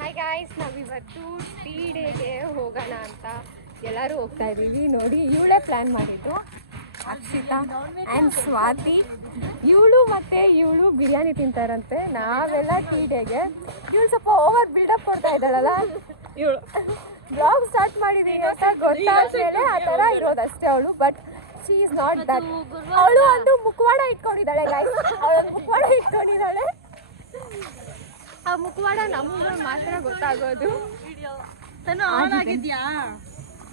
Hi guys, ನಾವಿವತ್ತು tea ಡೇಗೆ ಹೋಗೋಣ ಅಂತ ಎಲ್ಲರೂ ಹೋಗ್ತಾ ಇದ್ದೀವಿ. ನೋಡಿ, ಇವಳೇ ಪ್ಲ್ಯಾನ್ ಮಾಡಿದ್ದು, ಅಕ್ಷಿತಾ ಆ್ಯಂಡ್ ಸ್ವಾತಿ. ಇವಳು ಬಿರಿಯಾನಿ ತಿಂತಾರಂತೆ, ನಾವೆಲ್ಲ ಟೀ ಡೇಗೆ. ಇವಳು ಸ್ವಲ್ಪ ಓವರ್ ಬಿಲ್ಡಪ್ ಕೊಡ್ತಾ ಇದ್ದಾಳಲ್ಲ, ಇವಳು ಬ್ಲಾಗ್ ಸ್ಟಾರ್ಟ್ ಮಾಡಿದ್ದೀನಿ ಅಂತ ಗೊತ್ತಾಗ್ತೇನೆ, ಆ ಥರ ಇರೋದಷ್ಟೇ ಅವಳು. But she is not that. ಅವಳು ಒಂದು ಮುಖವಾಡ ಇಟ್ಕೊಂಡಿದ್ದಾಳೆ ಗಾಯ್ಸ್, ಆ ಮುಖವಾಡ ನಮ್ಗೆ ಮಾತ್ರ ಗೊತ್ತಾಗೋದು.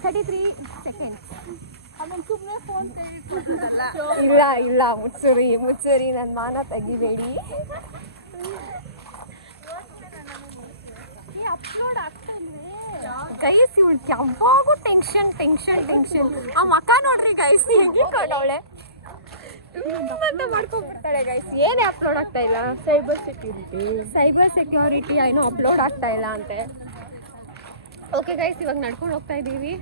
33 ಸೆಕೆಂಡ್ಸ್. ಇಲ್ಲ ಮುಚ್ಚುರಿ ನನ್ನ ಮಾನ ತೆಗಿಬೇಡಿ. ಗೈಸ್, ಇವಳು ಯಾವಾಗೂ ಟೆನ್ಷನ್. ಆ ಮಕ್ಕ ನೋಡ್ರಿ ಗೈಸ್, ಹೆಂಗೆ ಕೊಂಡವಳೆ ಅಂತ ಮಾಡ್ಕೊಂಡ್ಬಿಡ್ತಾಳೆ ಗೈಸ್. ಏನೇ ಅಪ್ಲೋಡ್ ಆಗ್ತಾ ಇಲ್ಲ, ಸೈಬರ್ ಸೆಕ್ಯೂರಿಟಿ ಏನೋ ಅಪ್ಲೋಡ್ ಆಗ್ತಾ ಇಲ್ಲ ಅಂತೆ. ಓಕೆ ಗೈಸ್, ಇವಾಗ ನಡ್ಕೊಂಡು ಹೋಗ್ತಾ ಇದ್ದೀವಿ.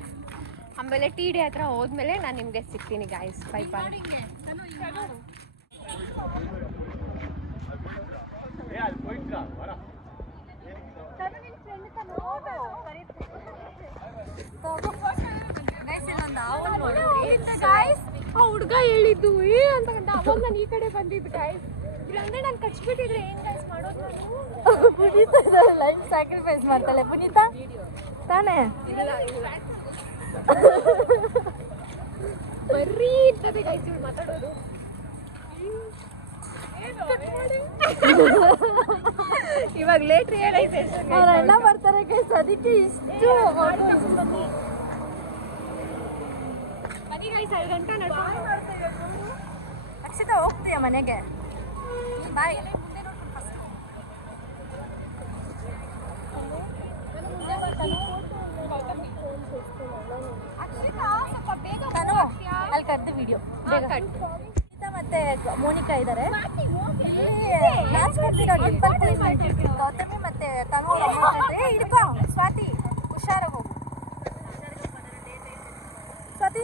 ಆಮೇಲೆ ಟಿ ಡಿ ಹತ್ರ ಹೋದ್ಮೇಲೆ ನಾನು ನಿಮಗೆ ಸಿಗ್ತೀನಿ ಗೈಸ್. Bye bye. ಆ ಹುಡುಗ ಹೇಳಿದ್ದು ಅಂತ ಅವಾಗ ನಾನು ಈ ಕಡೆ ಬಂದಿದ್ದು ಗಾಯ್ಸ್. ಇಲ್ಲಾಂದ್ರೆ ನಾನು ಕಚ್ಬಿಟ್ಟಿದ್ರೆ ಏನ್ ಗೈಸ್ ಮಾಡೋದು? ಪುನೀತ ಲೈಫ್ ಸ್ಯಾಕ್ರಿಫೈಸ್ ಮಾಡ್ತಾಳೆ. ಪುನೀತ ತಾನೇ ಬರ್ರಿ ಇಂತದೆ ಗೈಸ್ ಇವಳು ಮಾತಾಡೋದು. ಇವಾಗ ಲೇಟ್ ರಿಯಲೈಸ್ ಅವ್ರ ಅಣ್ಣ ಬರ್ತಾರೆ ಗೈಸ್, ಅದಕ್ಕೆ ಇಷ್ಟು ಅಕ್ಷಿತಾ ಹೋಗ್ತೀಯ ಮನೆಗೆ? ಬಾಯ್. ಅಲ್ಲಿ ಕದ್ದು ವಿಡಿಯೋ ಮತ್ತೆ ಮೋನಿಕಾ ಇದ್ದಾರೆ. ಗೌತಮಿ ಮತ್ತೆ ತನು ಹಿಡ್ಕೊ. ಸ್ವಾತಿ ಹುಷಾರಾಗು. ಸ್ವಾತಿ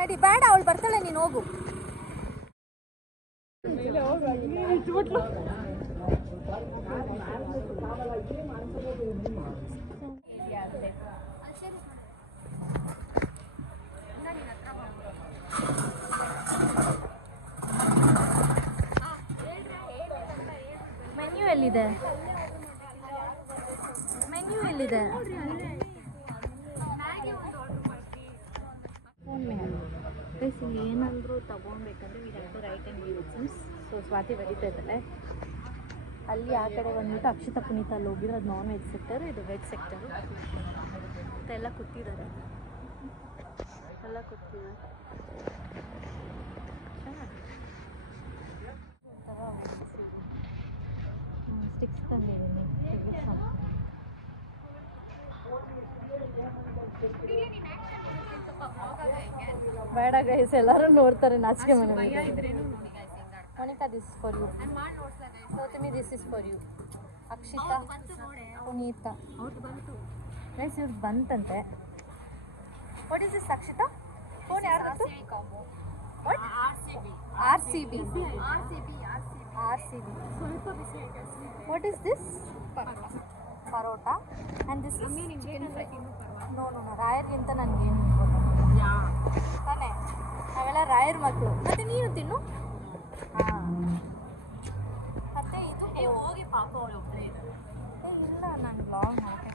ನಡಿ, ಬೇಡ ಅವಳು ಬರ್ತಾಳೆ, ನೀನು ಹೋಗು. ಮೆನ್ಯೂ ಎಲ್ಲಿದೆ? ಇಲ್ಲಿ ಏನಾದರೂ ತೊಗೊಳ್ಬೇಕಂದ್ರೆ ಇದಕ್ಕೆ ರೈಟ್ ಆ್ಯಂಡ್ ಯೂಸನ್ಸ್. ಸೊ ಸ್ವಾತಿ ಬರೀತಾ ಇದ್ದಾಳೆ. ಅಲ್ಲಿ ಆ ಕಡೆ ಬಂದ್ಬಿಟ್ಟು ಅಕ್ಷಿತಾ ಪುನೀತ ಅಲ್ಲಿ ಹೋಗಿದ್ರು, ಅದು ನಾನ್ ವೆಜ್ ಸೆಕ್ಟರು, ಇದು ವೆಜ್ ಸೆಕ್ಟರು. ಎಲ್ಲ ಕೂತಿದ್ದಾರೆ. ಸ್ಟಿಕ್ಸ್ ತಂದಿದ್ದೀನಿ. ಬೇಡ ಗೈಸ್, ಎಲ್ಲರೂ ನೋಡ್ತಾರೆ, ನಾಚಿಕೆ ಮನೆ. Monika, this is for you. Gautami, this is for you. Akshita, Punitha guys, ಇವ್ರು ಬಂತಂತೆ. What is this Akshita? Phone ಯಾರು? RCB. What is this? Parota. And this is chicken fry. No. ರಾಯರ್ಗಿಂತ ನನಗೇನು ತಾನೇ, ನಾವೆಲ್ಲ ರಾಯರ್ ಮಕ್ಕಳು. ಮತ್ತೆ ನೀನು ತಿನ್ನು. ಮತ್ತೆ ಇದು ಹೋಗಿ ಪಾಪ ಅವಳು ಒಬ್ಬಳೇ ಇಲ್ಲ, ನಾನು ಬ್ಲಾಗ್ ಮಾಡಿ.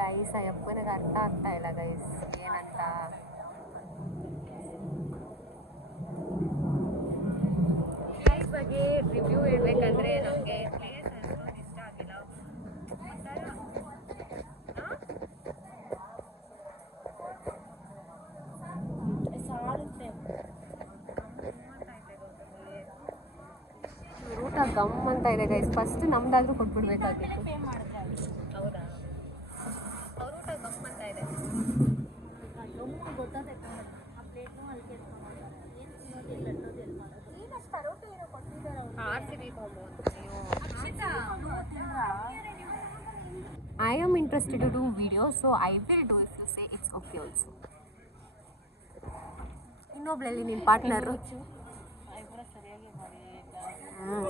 ಗೈಸ್, ಅಯ್ಯಪ್ಪನಿಗೆ ಅರ್ಥ ಆಗ್ತಾ ಇಲ್ಲ ಗೈಸ್ ಏನಂತ. ಪ್ಲೇಸ್ ಬಗ್ಗೆ ರಿವ್ಯೂ ಹೇಳ್ಬೇಕಂದ್ರೆ ನಮಗೆ ಪ್ಲೇಸ್ ಅಷ್ಟೊಂದು ಇಷ್ಟ ಆಗಿಲ್ಲ. ಊಟ ಗಮ್ ಅಂತ ಇದೆ ಗೈಸ್. ಫಸ್ಟ್ ನಮ್ದಾದ್ರೂ ಕೊಟ್ಬಿಡ್ಬೇಕಾಗಿತ್ತು. ಹೌದಾ? ಅವ್ರ ಊಟ ಗಮ್ ಅಂತ ಇದೆ. I am interested to do videos, so I will do if you say it's okay also. ಇನ್ನೊಬ್ಳಲ್ಲಿ ನಿನ್ನ ಪಾರ್ಟ್ನರು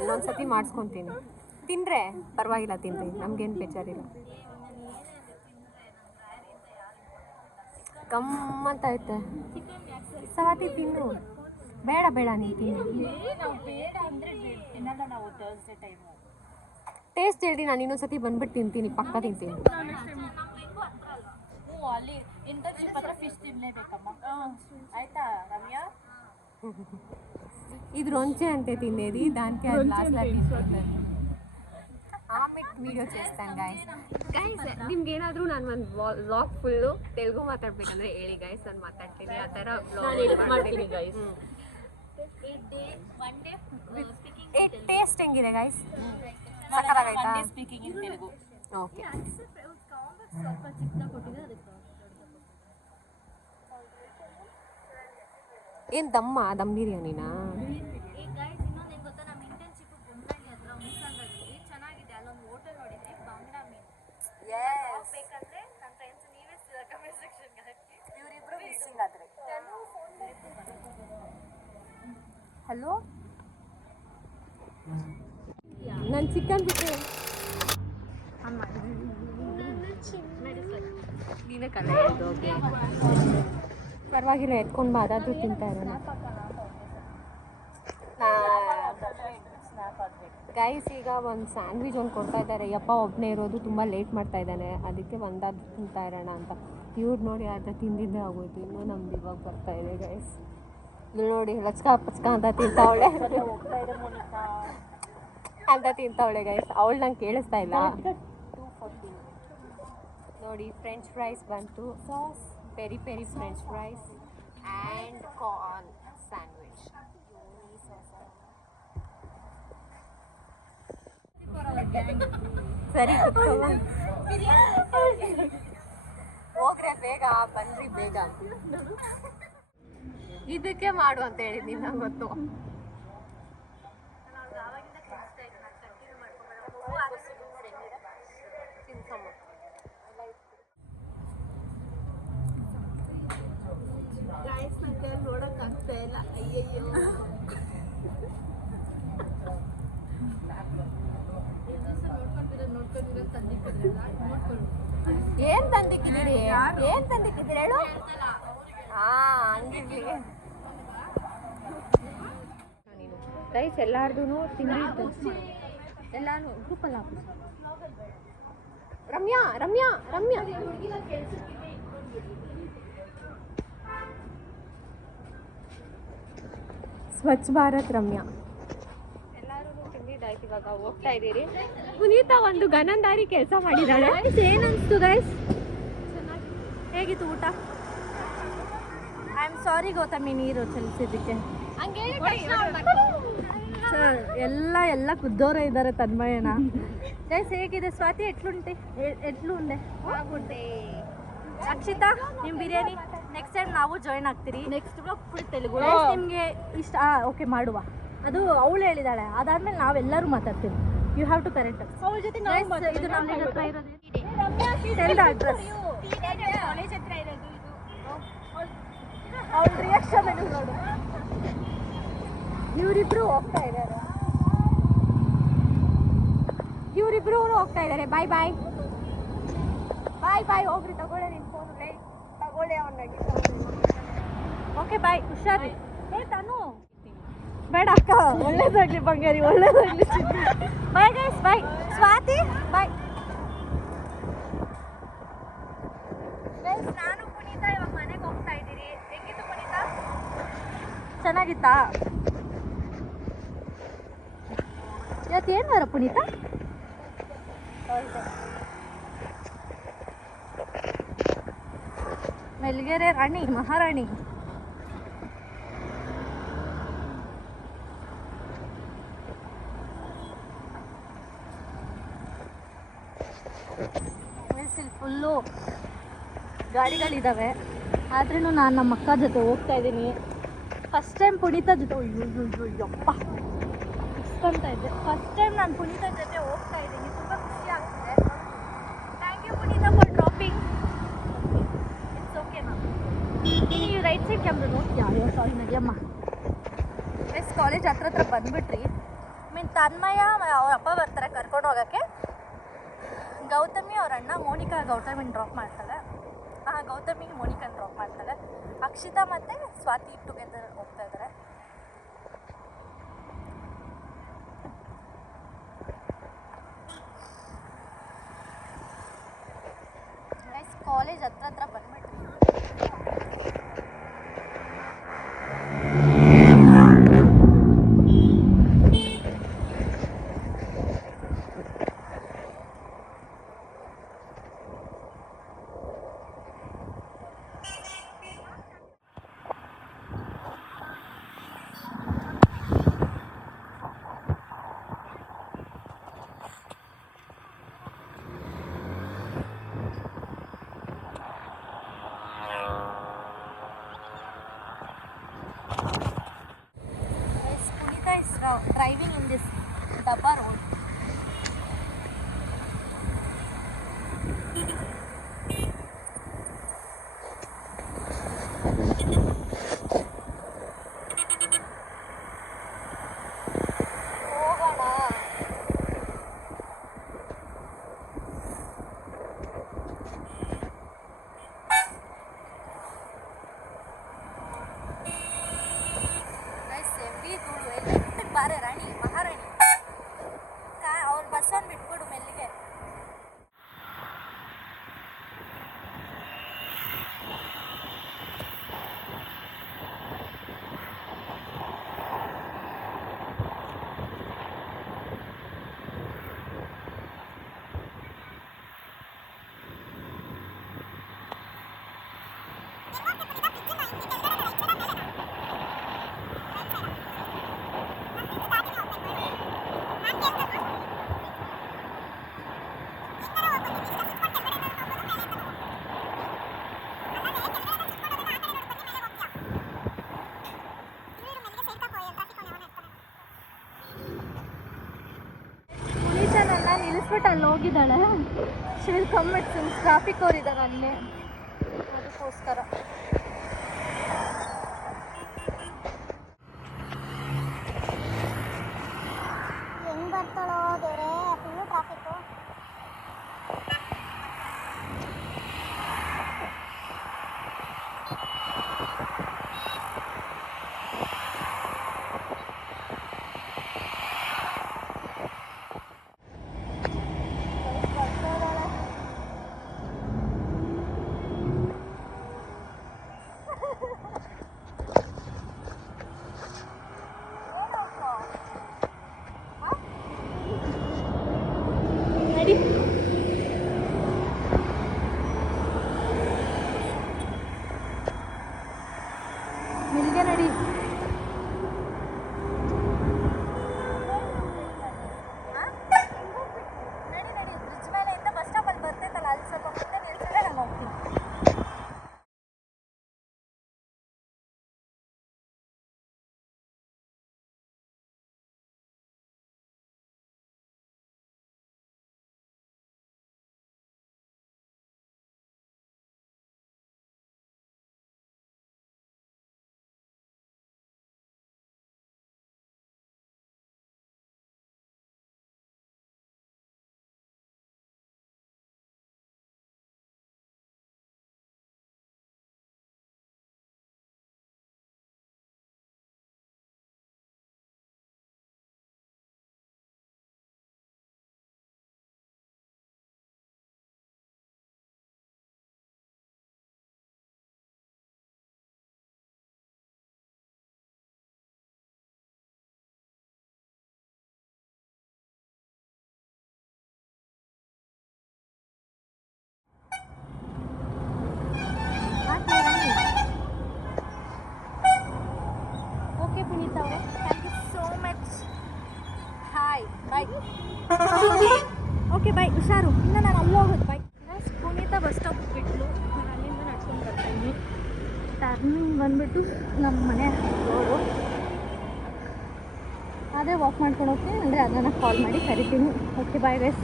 ಇನ್ನೊಂದ್ಸತಿ ಮಾಡಿಸ್ಕೊತೀನಿ. ತಿಂದರೆ ಪರವಾಗಿಲ್ಲ, ತಿನ್ನಿರಿ, ನಮಗೇನು ಬೇಜಾರಿಲ್ಲ. ಗಮ್ಮಂತ ಐತೆ. ಸ್ವಾತಿ ತಿನ್ನು. ಬೇಡ ಬೇಡ, ನೀನು ತಿನ್ನು. ಟೇಸ್ಟ್ ಹೇಳಿ, ನಾನು ಇನ್ನೊಂದ್ಸತಿ ಬಂದ್ಬಿಟ್ಟು ತಿಂತೀನಿ, ಪಕ್ಕ ತಿಂತೀನಿ. ಅಲ್ಲಿ ಇಂಟರ್ನ್ಶಿಪ್ ಹತ್ರ ಫಿಶ್ ತಿನ್ನಲೇಬೇಕಮ್ಮ. ಆಯ್ತಾ ರಮ್ಯಾ? ఇది రొంచే అంటే తినేది, దానికి ఆమెట్ వీడియో చేస్తాను గైస్. ನಿಮ್ಗೆ ಏನಾದರೂ ನಾನು ಒಂದು ವ್ಲಾಗ್ ಫುಲ್ಲು ತೆಲುಗು ಮಾತಾಡ್ಬೇಕಂದ್ರೆ ಹೇಳಿ ಗೈಸ್, ನಾನು ಮಾತಾಡ್ತೀನಿ. ಆ ಥರ ಮಾಡ್ತೀನಿ ಗೈಸ್. ಟೇಸ್ಟ್ ಹೆಂಗಿದೆ ಗೈಸ್? ಸಕ್ಕತ್ತಾಗೈತಾ? Speaking in Telugu. ಓಕೆ. ಏನು ದಮ್ ಬಿರಿಯಾನಿನಾ? ಹಲೋ, ನಾನು ಚಿಕನ್ ಬಿಟ್ಟು ನೀನೇ ಕಲೆ ಇದ್ದು. ಓಕೆ, ಪರವಾಗಿಲ್ಲ, ಎತ್ಕೊಂಡು ಬಾ, ಅದಾದರೂ ತಿಂತಾ ಇರೋಣ. ಗೈಸ್, ಈಗ ಒಂದು ಸ್ಯಾಂಡ್ವಿಚ್ ಒಂದು ಕೊಡ್ತಾ ಇದ್ದಾರೆ. ಯಪ್ಪ ಒಬ್ಬನೇ ಇರೋದು, ತುಂಬ ಲೇಟ್ ಮಾಡ್ತಾ ಇದ್ದಾನೆ, ಅದಕ್ಕೆ ಒಂದಾದ್ರು ತಿಂತಾ ಇರೋಣ ಅಂತ. ಇವ್ರು ನೋಡಿ ಅರ್ಧ ತಿಂದಿದ್ದೇ ಆಗೋಯ್ತು, ಇನ್ನೂ ನಮ್ದು ಇವಾಗ ಬರ್ತಾ ಇದೆ ಗೈಸ್. ಇಲ್ಲಿ ನೋಡಿ, ಲಚ್ಕ ಪಚ್ಕ ಅಂತ ತಿಂತಾವಳೆ ಅಂತ ತಿಂತಾವಳೆ ಗೈಸ್. ಅವಳು ನಂಗೆ ಕೇಳಿಸ್ತಾ ಇಲ್ಲ. ನೋಡಿ, ಫ್ರೆಂಚ್ ಫ್ರೈಸ್ ಬಂತು, sauce, peri peri French fries and corn sandwich. ಸರಿ, ಹೋಗ್ರೆ ಬೇಗ ಬನ್ರಿ, ಬೇಗ. ಇದಕ್ಕೆ ಮಾಡು ಅಂತ ಹೇಳಿದ್ದೀನಿ, ನಂಗೆ ಗೊತ್ತು. ನೋಡಕ್ಕಾಗ್ತಾ ಇಲ್ಲ, ಅಯ್ಯಯ್ಯೋ. ಏನ್ ತಂದಿಕ್ಕಿದ್ದೀರಿ? ಏನ್ ತಂದಿಕ್ಕಿದ್ದೀರಿ ಹೇಳು? ಹಂಗಿರ್ಲಿ ರೈಸ್ ಎಲ್ಲಾರ್ದು ತಿಂದಿತ್ತು, ಎಲ್ಲಾನು ಗ್ರೂಪಲ್ಲ. ರಮ್ಯಾ ರಮ್ಯಾ ರಮ್ಯಾ ಸ್ವಚ್ಛ ಭಾರತ್ ರಮ್ಯಾ ಎಲ್ಲರೂ ತಿಂದಿದ್ದಾಯ್ತು. ಇವಾಗ ಹೋಗ್ತಾ ಇದ್ದೀರಿ. ಪುನೀತಾ ಒಂದು ಗನಂದಾರಿ ಕೆಲಸ ಮಾಡಿದ್ದಾಳೆ. ಏನ್ ಅನ್ಸ್ತು ಗೈಸ್? ಹೇಗಿತ್ತು ಊಟ? ಐ ಆಮ್ ಸಾರಿ ಗೌತಮಿ, ನೀರು ಚಲಿಸಿದ್ದಕ್ಕೆ. ಎಲ್ಲ ಕುದ್ದೋರೇ ಇದ್ದಾರೆ ತನ್ಮಯನ. ಗೈಸ್ ಹೇಗಿದೆ ಸ್ವಾತಿ? ಎಟ್ಲು ಉಂಡೆ ಅಕ್ಷಿತಾ ನಿಮ್ಮ ಬಿರಿಯಾನಿ? ನೆಕ್ಸ್ಟ್ ಟೈಮ್ ನಾವು ಜಾಯ್ನ್ ಆಗ್ತೀರಿ. Next blog full Telugu. ನಿಮಗೆ ಇಷ್ಟ? ಓಕೆ, ಮಾಡುವ. ಅದು ಅವಳು ಹೇಳಿದಾಳೆ, ಅದಾದ್ಮೇಲೆ ನಾವೆಲ್ಲರೂ ಮಾತಾಡ್ತೀವಿ. ಯು ಹ್ಯಾವ್ ಟು ಕರೆಕ್ಟ್ ಅವಳ ಜೊತೆ. ಇದು ನಮ್ಮ ಹತ್ರ ಇರೋದು. ಅಡ್ರೆಸ್ ಕಾಲೇಜ್ ಹತ್ರ ಇರೋದು. ಅವಳ ರಿಯಾಕ್ಷನ್ ನೋಡು. ಇವರಿಬ್ರು ಹೋಗ್ತಾ ಇದ್ದಾರೆ, ಹೋಗ್ತಾ ಇದ್ದಾರೆ. ಬಾಯ್ ಬಾಯ್ ಬಾಯ್ ಬಾಯ್. ಹೋಗ್ರಿ, ತಗೊಳ್ಳೆ ನಿನ್ನ ಫೋನು. ತಗೊಳ್ಳೆ ಅವನಾಗಿ. Okay bye, ಹುಷಾರಿ. ತಾನು ಬೇಡ ಅಕ್ಕ, ಒಳ್ಳೇದಾಗ್ಲಿ ಬಂಗಾರಿ, ಒಳ್ಳೇದಾಗ್ಲಿ. ಬಾಯ್ ಗೈಸ್, ಬಾಯ್. ಸ್ವಾತಿ ಬಾಯ್. ನಾನು ಪುನೀತಾ ಇವಾಗ ಮನೆಗೆ ಹೋಗ್ತಾ ಇದ್ದೀರಿ. ಹೆಂಗಿತ್ತು ಪುನೀತಾ? ಚೆನ್ನಾಗಿತ್ತಾ? ಇವತ್ತು ಏನು ವಾರ ಪುನೀತಾ? ಮೆಲ್ಗೆರೆ ರಾಣಿ, ಮಹಾರಾಣಿ. ಫುಲ್ಲು ಗಾಡಿಗಳಿದ್ದಾವೆ, ಆದ್ರೂ ನಾನು ನಮ್ಮ ಅಕ್ಕ ಜೊತೆ ಹೋಗ್ತಾ ಇದ್ದೀನಿ. ಫಸ್ಟ್ ಟೈಮ್ ಪುನೀತಾ ಜೊತೆ, ಯಪ್ಪ ಇಸ್ಕೊಂತ ಇದ್ದೆ. ಫಸ್ಟ್ ಟೈಮ್ ನಾನು ಪುನೀತಾ ಜೊತೆ ಹೋಗ್ತಾ ಇದ್ದೀನಿ. ತುಂಬ ಖುಷಿ ಆಗ್ತಿದೆ. Thank you Punitha for dropping. It's okay ma'am. ನೀವು ರೈಟ್ ಸೈಡ್ ಕ್ಯಾಮ್ರಾ ನೋಡ್ತೀಯಾ? ಸಾರಿ ನಡಿಯಮ್ಮ. ಕಾಲೇಜ್ ಹತ್ರ ಬಂದ್ಬಿಟ್ರಿ. ಮೀನ್ ತನ್ಮಯ ಅವ್ರ ಅಪ್ಪ ಬರ್ತಾರೆ ಕರ್ಕೊಂಡು ಹೋಗೋಕ್ಕೆ. ಗೌತಮಿ ಅವ್ರ ಅಣ್ಣ ಮೋನಿಕಾ ಗೌತಮಿನ ಡ್ರಾಪ್ ಮಾಡ್ತಾಳೆ. ಗೌತಮಿಗೆ ಮೋನಿಕಾನ ಡ್ರಾಪ್ ಮಾಡ್ತಾಳೆ. ಅಕ್ಷಿತಾ ಮತ್ತು ಸ್ವಾತಿ ಟುಗೆದರ್ ಹೋಗ್ತಾ ಇದ್ದಾರೆ. ಕಾಲೇಜ್ ಹತ್ರ ಬಂದ್ಬಿಟ್ರಿ. Driving in this Dabba road. ಬಾರೆ ರಾಣಿ ಮಹಾರಾಣಿ ಅವ್ರ ಬಸ್ಸನ್ನು ಬಿಟ್ಬಿಡು ಮೆಲ್ಲಿಗೆ. ನಿಲ್ಲಿಸ್ಬಿಟ್ಟು ಅಲ್ಲಿ ಹೋಗಿದ್ದಾಳೆ. She will come it since traffic ಅವ್ರು ಇದ್ದಾರೆ ಅಲ್ಲೇ, ಅದಕ್ಕೋಸ್ಕರ. ಹೆಂಗ್ ಬರ್ತಾಳೋ ದೇವ್ರೆ, ಫುಲ್ಲು ಟ್ರಾಫಿಕ್ಕು. ಮೆಲ್ಲಿಗೆ ನಡಿ. ನಡಿ ನಡಿ, ಬ್ರಿಡ್ಜ್ ಮೇಲೆ ಇಂದ ಬಸ್ ಸ್ಟಾಪಲ್ಲಿ ಬರ್ತೈತಲ್ಲ, ಅಲ್ಲಿ ಸ್ವಲ್ಪ ಮುಂದೆ ನಿಲ್ಸಿದ್ರೆ ನಾನು ಹೋಗ್ತೀನಿ. ಓಕೆ ಪುನೀತ್ ಅವರೇ, thank you so much. Hi bye. Okay bye, ಹುಷಾರು. ಇನ್ನು ನಾನು ಅಲ್ಲಿ ಹೋಗೋದು. ಬಾಯ್. ಪುನೀತ ಬಸ್ ಸ್ಟಾಪ್ ಬಿಟ್ಲು, ನಾನು ಅಲ್ಲಿಂದ ನಡ್ಕೊಂಡು ಬರ್ತಾಯಿದ್ದೀನಿ. ಟರ್ನಿಂಗ್ ಬಂದುಬಿಟ್ಟು ನಮ್ಮ ಮನೆ ರೋಡು, ಅದೇ ವಾಕ್ ಮಾಡ್ಕೊಂಡು ಹೋಗ್ತೀನಿ. ಅಂದರೆ ಅದನ್ನು ಕಾಲ್ ಮಾಡಿ ಕರಿತೀನಿ. Okay bye guys.